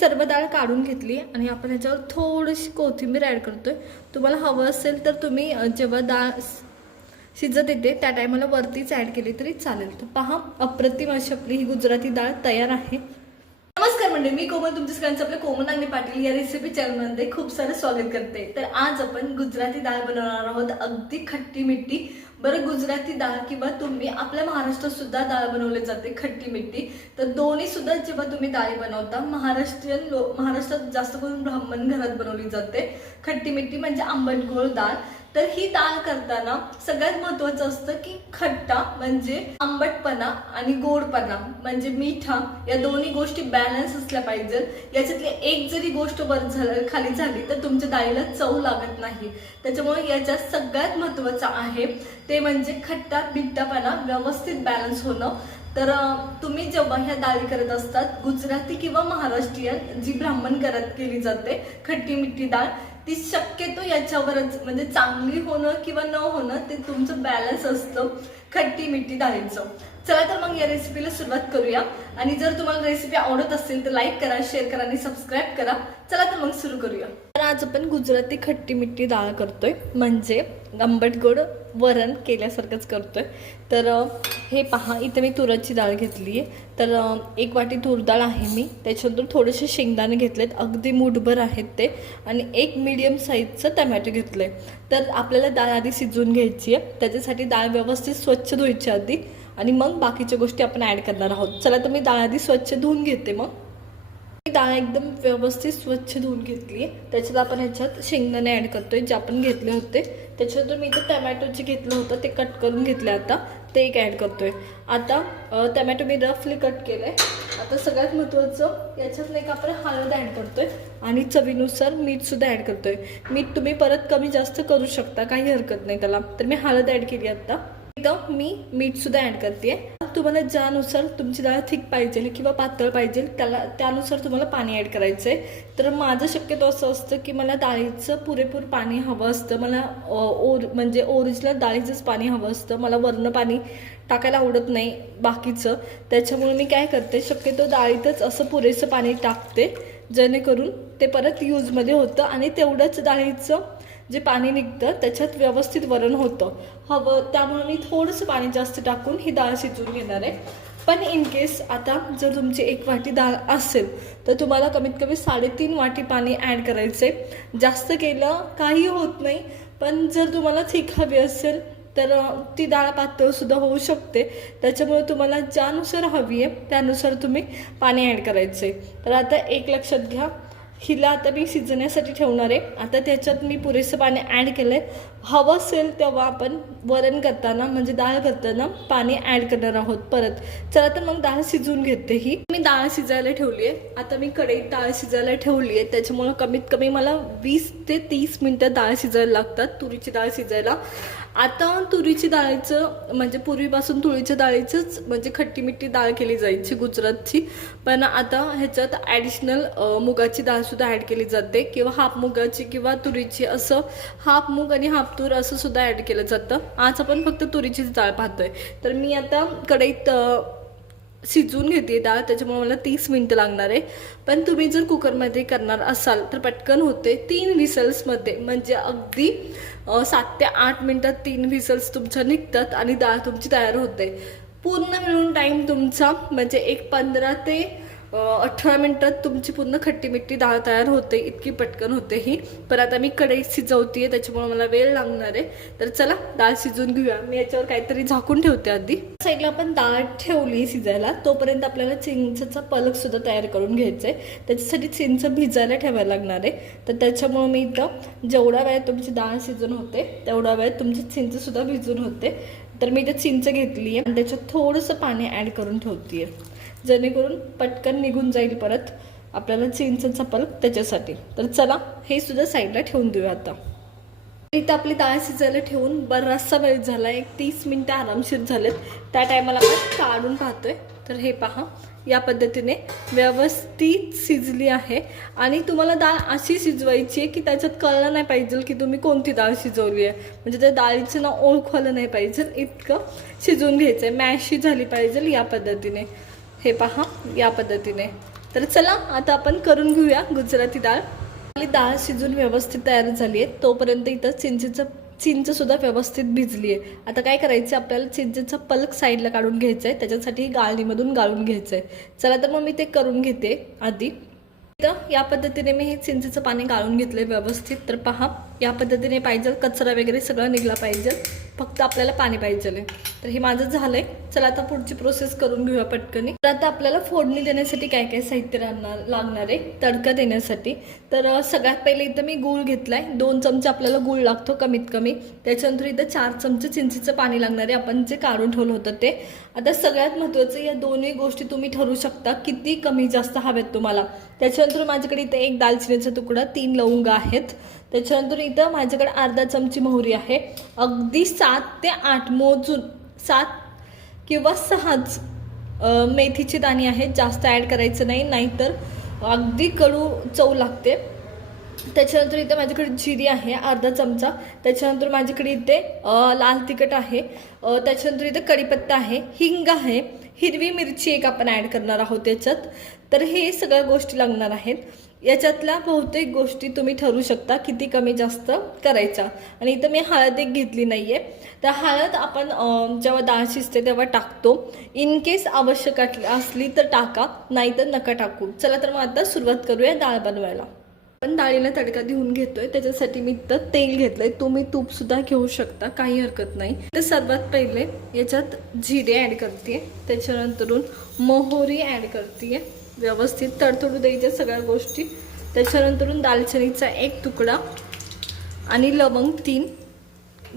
सर्व डाळ काढून घेतली आणि आपण ह्याच्यावर थोडीशी कोथिंबीर ॲड करतोय. तुम्हाला हवं असेल तर तुम्ही जेव्हा डाळ शिजत येते त्या टायमाला वरतीच ॲड केली तरी चालेल. तर पहा अप्रतिम अशी आपली ही गुजराती डाळ तयार आहे. नमस्कार मंडळी मी कोमल. तुमच्या सगळ्यांचं आपल्या कोमल नांगणे पाटील या रेसिपी चॅनलमध्ये खूप सारं स्वागत करते. तर आज आपण गुजराती डाळ बनवणार आहोत. अगदी खट्टी मिठी बरं गुजराती डाळ किंवा तुम्ही आपल्या महाराष्ट्रात सुद्धा डाळ बनवली जाते खट्टी मिठी तर दोन्ही सुद्धा जेव्हा तुम्ही डाळी बनवता महाराष्ट्रीयन लो महाराष्ट्रात जास्त करून ब्राह्मण घरात बनवली जाते. खट्टी मिठी म्हणजे आंबट गोळ डाळ. तर ही डाळ करताना सगळ्यात महत्वाचं असतं की खट्टा म्हणजे आंबटपणा आणि गोडपणा म्हणजे मिठा या दोन्ही गोष्टी बॅलन्स असल्या पाहिजेत याच्यातली एक जरी गोष्ट वर झालं खाली झाली तर तुमच्या डाळीला चव लागत नाही. त्याच्यामुळे याच्यात सगळ्यात महत्वाचं आहे ते म्हणजे खट्टा मिठापणा व्यवस्थित बॅलन्स होणं. तर तुम्ही जेव्हा ह्या डाळी करत असतात गुजराती किंवा महाराष्ट्रीयन जी ब्राह्मण घरात केली जाते खट्टी मिठी डाळ ती शक्यतो याच्यावरच म्हणजे चांगली होणं किंवा न होणं ते तुमचं बॅलन्स असतं खट्टी मिठी डाळीचं. चला तर मग या रेसिपीला सुरुवात करूया. आणि जर तुम्हाला रेसिपी आवडत असेल तर लाईक करा शेअर करा आणि सबस्क्राईब करा. चला तर मग सुरू करूया. तर आज आपण गुजराती खट्टी मिठी डाळ करतोय. म्हणजे आंबट गोड वरण केल्यासारखंच करतोय. तर हे पहा इथे मी तुराची डाळ घेतली आहे. तर एक वाटी तूर डाळ आहे मी. त्याच्यानंतर थोडेसे शेंगदाणे घेतलेत. अगदी मूठभर आहेत ते. आणि एक मीडियम साईजचं टमॅटो घेतलं आहे तर आपल्याला डाळ आधी शिजवून घ्यायची आहे त्याच्यासाठी डाळ व्यवस्थित स्वच्छ धुवायची आधी. आणि मग बाकीच्या गोष्टी आपण ॲड करणार आहोत. चला तर मी डाळ आधी स्वच्छ धुवून घेते मग. मी डाळ एकदम व्यवस्थित स्वच्छ धुवून घेतली आहे त्याच्यात आपण ह्याच्यात शेंगदाणे ॲड करतोय जे आपण घेतले होते. त्याच्यानंतर मी इथे टमॅटो जे घेतलं होतं ते कट करून घेतले आता. ते एक ॲड करतो आहे आता टमॅटो मी रफली कट केलं आहे आता सगळ्यात महत्त्वाचं याच्यातलं एक आपण हळद ॲड करतो आहे आणि चवीनुसार मीठसुद्धा ॲड करतो आहे मीठ तुम्ही परत कमी जास्त करू शकता काही हरकत नाही त्याला. तर मी हळद ॲड केली आत्ता इथं मी मीठसुद्धा ॲड करते करते तुम्हाला ज्यानुसार तुमची डाळ थिक पाहिजे किंवा पातळ पाहिजे त्याला त्यानुसार तुम्हाला पाणी ॲड करायचं आहे तर माझं शक्यतो असं असतं की मला डाळीचं पुरेपूर पाणी हवं असतं. मला ओर म्हणजे ओरिजिनल डाळीचंच पाणी हवं असतं. मला वर्ण पाणी टाकायला आवडत नाही बाकीचं. त्याच्यामुळे मी काय करते शक्यतो डाळीतच असं पुरेसं पाणी टाकते जेणेकरून ते परत यूजमध्ये होतं आणि तेवढंच डाळीचं जे पाणी निघतं त्याच्यात व्यवस्थित वरण होतं. हवं त्यामुळे मी थोडंसं पाणी जास्त टाकून ही डाळ शिजवून घेणार आहे. पण इन केस आता जर तुमची एक वाटी डाळ असेल तर तुम्हाला कमीत कमी साडेतीन वाटी पाणी ॲड करायचं आहे जास्त केलं काही होत नाही पण जर तुम्हाला थिक हवी असेल तर ती डाळ पातळसुद्धा होऊ शकते. त्याच्यामुळे तुम्हाला ज्यानुसार हवी आहे त्यानुसार तुम्ही पाणी ॲड करायचं आहे तर आता एक लक्षात घ्या. हिला आता मी शिजण्यासाठी ठेवणार आहे. आता त्याच्यात मी पुरेसं पाणी ॲड केलं आहे हवं असेल तेव्हा आपण वरण करताना म्हणजे डाळ करताना पाणी ॲड करणार आहोत परत. चला तर मग डाळ शिजवून घेते ही. मी डाळ शिजायला ठेवली आहे. आता मी कढईत डाळ शिजायला ठेवली आहे. त्याच्यामुळं कमीत कमी मला वीस ते तीस मिनटं डाळ शिजायला लागतात तुरीची डाळ शिजायला. आता तुरीची डाळीचं म्हणजे पूर्वीपासून तुरीच्या डाळीचंच म्हणजे खट्टी मिठ्ठी डाळ केली जायची गुजरातची. पण आता ह्याच्यात ॲडिशनल मुगाची डाळसुद्धा ॲड केली जाते. किंवा हाफ मुगाची किंवा तुरीची असं हाफ मूग आणि हाफ तूर असं सुद्धा ॲड केलं जातं. आज आपण फक्त तुरीचीच डाळ पाहतोय. तर मी आता कढईत शिजवून घेते डाळ त्याच्यामुळे मला तीस मिनटं लागणार आहे. पण तुम्ही जर कुकरमध्ये करणार असाल तर पटकन होते तीन विसल्समध्ये म्हणजे अगदी सात ते आठ मिनटात तीन व्हिसल्स तुमच्या निघतात आणि डाळ तुमची तयार होते. पूर्ण मिळून टाईम तुमचा म्हणजे एक पंधरा ते अठरा मिनटात तुमची पूर्ण खट्टी मिट्टी डाळ तयार होते इतकी पटकन होते ही. पण आता मी कढई शिजवते त्याच्यामुळे मला वेळ लागणार आहे. तर चला डाळ शिजवून घेऊया. मी याच्यावर काहीतरी झाकून ठेवते आधी. साईडला आपण डाळ ठेवली शिजायला. तोपर्यंत आपल्याला चिंचचा पलक सुद्धा तयार करून घ्यायचा आहे त्याच्यासाठी चिंच भिजायला ठेवायला लागणार आहे. तर त्याच्यामुळे मी इथं जेवढा वेळ तुमची डाळ शिजून होते तेवढा वेळ तुमची चिंच सुद्धा भिजून होते. तर मी इथं चिंच घेतली आहे आणि त्याच्यात थोडंसं पाणी ॲड करून ठेवते जेणेकरून पटकन निघून जाईल परत. आपल्याला चिंचचा पलक त्याच्यासाठी. तर चला हे सुद्धा साईडला ठेवून देऊया आता. इथं आपली डाळ शिजायला ठेवून बराचसा वेळ झाला एक तीस मिनटं आरामशीर झालेत. त्या टायमाला आपण काढून पाहतोय. तर हे पहा या पद्धतीने व्यवस्थित शिजली आहे. आणि तुम्हाला डाळ अशी शिजवायची आहे की त्याच्यात कळलं नाही पाहिजे की तुम्ही कोणती डाळ शिजवली आहे. म्हणजे त्या डाळीचं ना ओळखवलं नाही पाहिजे. इतकं शिजवून घ्यायचं आहे मॅशी झाली पाहिजे या पद्धतीने. हे पहा या पद्धतीने. तर चला आता आपण करून घेऊया गुजराती डाळ. आपली डाळ शिजून व्यवस्थित तयार झाली आहे. तोपर्यंत इथं चिंचेचं चिंचसुद्धा व्यवस्थित भिजली आहे आता काय करायचं आपल्याला चिंचेचं पलक साईडला काढून घ्यायचं आहे त्याच्यासाठी गाळणीमधून गाळून घ्यायचं आहे चला तर मग मी ते करून घेते आधी. तर या पद्धतीने मी हे चिंचेचं पाणी गाळून घेतलंय व्यवस्थित. तर पहा या पद्धतीने पाहिजे कचरा वगैरे सगळं निघला पाहिजे. फक्त आपल्याला पाणी पाहिजे तर हे माझं झालंय. चला आता पुढची प्रोसेस करून घेऊया पटकनी. तर आता आपल्याला फोडणी देण्यासाठी काय काय साहित्य राहणार लागणार आहे? तडका देण्यासाठी. तर सगळ्यात पहिले इथं मी गूळ घेतलाय. दोन चमचे आपल्याला गूळ लागतो कमीत कमी. त्याच्यानंतर इथं चार चमचे चिंचेचं पाणी लागणार आहे. आपण जे काढून ठेवलं होतं ते. आता सगळ्यात महत्त्वाचं या दोन्ही गोष्टी तुम्ही ठरवू शकता. किती कमी जास्त हव्यात तुम्हाला. त्याच्यानंतर माझ्याकडे इथं एक दालचिनीचा तुकडा तीन लवंग आहेत. त्याच्यानंतर इथं माझ्याकडे अर्धा चमची मोहरी आहे. अगदी सात ते आठ मोजून सात किंवा सहाच मेथीची दाणी आहेत. जास्त ॲड करायचं नाही नाहीतर अगदी कडू चव लागते. त्याच्यानंतर इथे माझ्याकडे जिरी आहे अर्धा चमचा. त्याच्यानंतर माझ्याकडे इथे लाल तिखट आहे. त्याच्यानंतर इथे कढीपत्ता आहे हिंग आहे. हिरवी मिरची एक आपण ॲड करणार आहोत त्याच्यात तर हे सगळ्या गोष्टी लागणार आहेत. याच्यातल्या बहुतेक गोष्टी तुम्ही ठरवू शकता किती कमी जास्त करायच्या. आणि इथं मी हळद एक घेतली नाही आहे तर हळद आपण जेव्हा डाळ शिजते तेव्हा टाकतो. इन केस आवश्यक असली- असली तर टाका नाही तर नका टाकू. चला तर मग आता सुरुवात करूया डाळ बनवायला. पण डाळीला तडका देऊन घेतोय. त्याच्यासाठी मी इथं तेल घेतलंय. तुम्ही तूपसुद्धा घेऊ शकता काही हरकत नाही. तर सर्वात पहिले याच्यात जिरे ॲड करते त्याच्यानंतरून मोहरी ॲड करते व्यवस्थित तडतडू द्यायच्या सगळ्या गोष्टी. त्याच्यानंतरून दालचिनीचा एक तुकडा आणि लवंग तीन.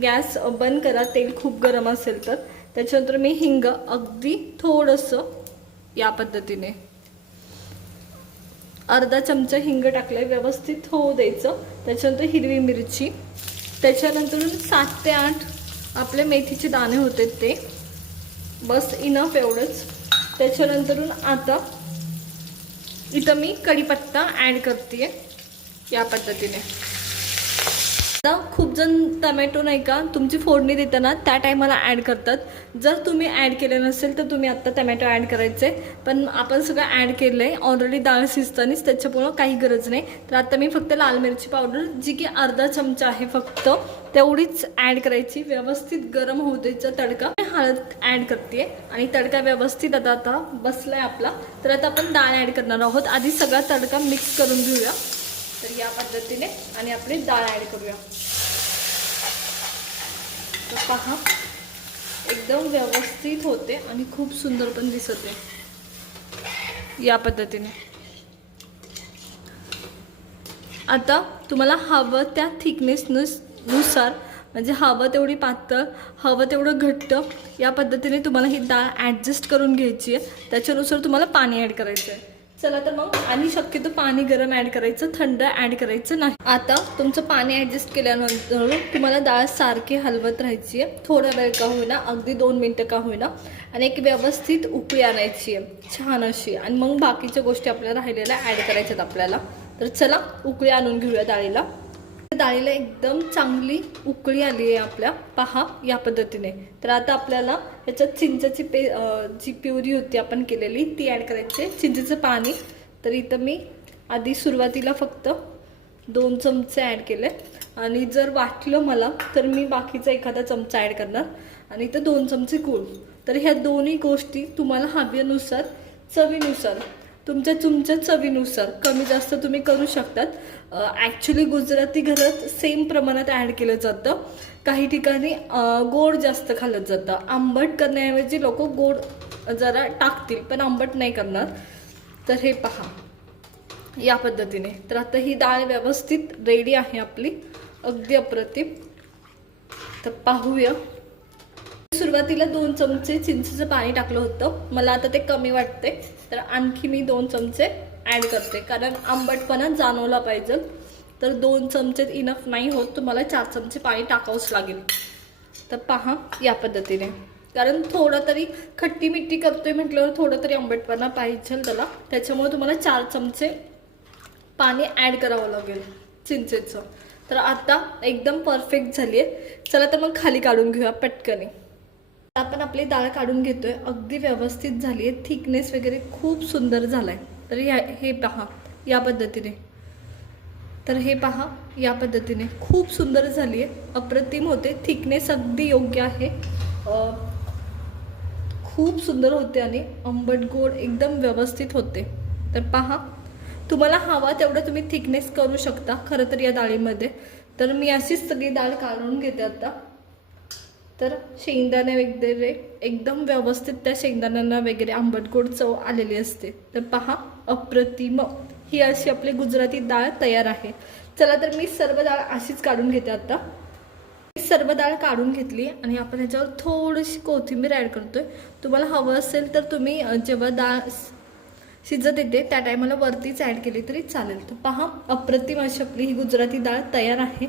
गॅस बंद करा तेल खूप गरम असेल तर. त्याच्यानंतर मी हिंग अगदी थोडंसं या पद्धतीने. अर्धा चमचा हिंग टाकलंय व्यवस्थित होऊ द्यायचं. त्याच्यानंतर हिरवी मिरची. त्याच्यानंतर सात ते आठ आपले मेथीचे दाणे होते ते. बस इनफ एवढंच. त्याच्यानंतरून आता इथं मी कढीपत्ता ॲड करते या पद्धतीने. खूप जण टमॅटो नाही का तुमची फोडणी देताना त्या टायमाला ॲड करतात. जर तुम्ही ॲड केले नसेल तर तुम्ही आत्ता टमॅटो ॲड करायचे. पण आपण सगळं ॲड केलं आहे ऑलरेडी डाळ शिजतानीच त्याच्यामुळं काही गरज नाही. तर आता मी फक्त लाल मिरची पावडर जी की अर्धा चमचा आहे फक्त तेवढीच ॲड करायची. व्यवस्थित गरम होऊ द्यायचा तडका. मी हळद ॲड करते आणि तडका व्यवस्थित आता आता बसलाय आपला. तर आता आपण डाळ ॲड करणार आहोत. आधी सगळा तडका मिक्स करून घेऊया. तर या पद्धतीने आणि आपली डाळ ॲड करूया. तर पहा एकदम व्यवस्थित होते आणि खूप सुंदर पण दिसत आहे. या पद्धतीने. आता तुम्हाला हवं त्या थिकनेस नुसार म्हणजे हवं तेवढी पातळ हवं तेवढं घट्ट या पद्धतीने तुम्हाला ही डाळ ॲडजस्ट करून घ्यायची आहे. त्याच्यानुसार तुम्हाला पाणी ॲड करायचं आहे. चला तर मग आणि शक्यतो पाणी गरम ॲड करायचं थंड ॲड करायचं नाही. आता तुमचं पाणी ॲडजस्ट केल्यानंतर तुम्हाला डाळ सारखी हलवत राहायची आहे. थोडा वेळ का होईना अगदी दोन मिनटं का होईना आणि एक व्यवस्थित उकळी आणायची आहे. छान अशी. आणि मग बाकीच्या गोष्टी आपल्याला राहिलेल्या ॲड करायच्यात आपल्याला. तर चला उकळी आणून घेऊया डाळीला. डाळीला एकदम चांगली उकळी आली आहे आपल्या. पहा या पद्धतीने. तर आता आपल्याला याच्यात चिंचेची पे जी प्युरी होती आपण केलेली ती ॲड करायची आहे. चिंचेचं पाणी. तर इथं मी आधी सुरुवातीला फक्त दोन चमचे ॲड केले. आणि जर वाटलं मला तर मी बाकीचा एखादा चमचा ॲड करणार. आणि इथं दोन चमचे गूळ. तर ह्या दोन्ही गोष्टी तुम्हाला हव्यानुसार चवीनुसार तुमच्या तुमच्या चवीनुसार कमी जास्त तुम्ही करू शकतात. ॲक्च्युली गुजराती घरात सेम प्रमाणात ॲड केलं जातं. काही ठिकाणी गोड जास्त खाल्लं जातं. आंबट करण्याऐवजी लोक गोड जरा टाकतील पण आंबट नाही करणार. तर हे पहा. या पद्धतीने. तर आता ही डाळ व्यवस्थित रेडी आहे आपली. अगदी अप्रतिम. तर पाहूया. सुरुवातीला दोन चमचे चिंचेचं पाणी टाकलं होतं. मला आता ते कमी वाटते तर आणखी मी दोन चमचे ॲड करते. कारण आंबटपणा जाणवला पाहिजे. तर दोन चमचे इनफ नाही होत. तुम्हाला चार चमचे पाणी टाकावंच लागेल. तर पहा या पद्धतीने. कारण थोडं तरी खट्टी मिट्टी करतोय म्हटल्यावर थोडं तरी आंबटपणा पाहिजे त्याला. त्याच्यामुळे तुम्हाला चार चमचे पाणी ॲड करावं लागेल चिंचेचं. तर आता एकदम परफेक्ट झाली आहे चला तर मग खाली काढून घेऊया पटकनी. आपण आपली डाळ काढून घेतोय. अगदी व्यवस्थित झाली आहे थिकनेस वगैरे खूप सुंदर झाला आहे तर या हे पहा. या पद्धतीने. तर हे पहा. या पद्धतीने. खूप सुंदर झाली आहे अप्रतिम होते. थिकनेस अगदी योग्य आहे. खूप सुंदर होते आणि आंबट गोड एकदम व्यवस्थित होते. तर पहा. तुम्हाला हवा तेवढं तुम्ही थिकनेस करू शकता. खरं तर या डाळीमध्ये. तर मी अशीच सगळी डाळ काढून घेते आता. तर शेंगदाणे वगैरे एकदम व्यवस्थित त्या शेंगदाण्यांना वगैरे आंबट गोड चव आलेली असते. तर पहा अप्रतिम. ही अशी आपली गुजराती डाळ तयार आहे. चला तर मी सर्व डाळ अशीच काढून घेते आता. मी सर्व डाळ काढून घेतली आणि आपण ह्याच्यावर थोडीशी कोथिंबीर ॲड करतोय. तुम्हाला हवं असेल तर तुम्ही जेव्हा डाळ शिजत येते त्या टायमाला वरतीच ॲड केली तरी चालेल. तर पहा अप्रतिम अशी आपली ही गुजराती डाळ तयार आहे.